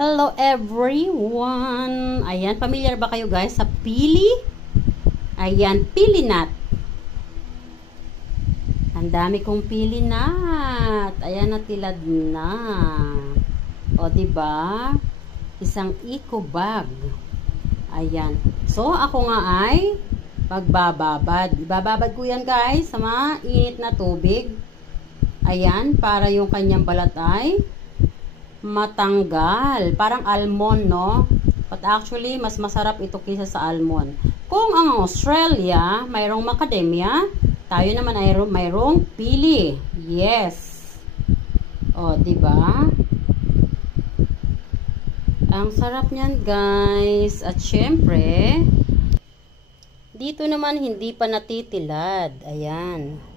Hello everyone! Ayan, familiar ba kayo guys sa pili? Ayan, pili nut. Ang dami kong pili nut. Ayan, natilad na. O, diba? Isang eco bag. Ayan. So, ako nga ay magbababad. Ibababad ko yan guys sa mga init na tubig. Ayan, para yung kanyang balat ay matanggal. Parang almond, no? But actually, mas masarap ito kaysa sa almond. Kung ang Australia, mayroong macadamia, tayo naman ay mayroong pili. Yes. O, diba? Ang sarap niyan, guys. At syempre, dito naman hindi pa natitilad. Ayan.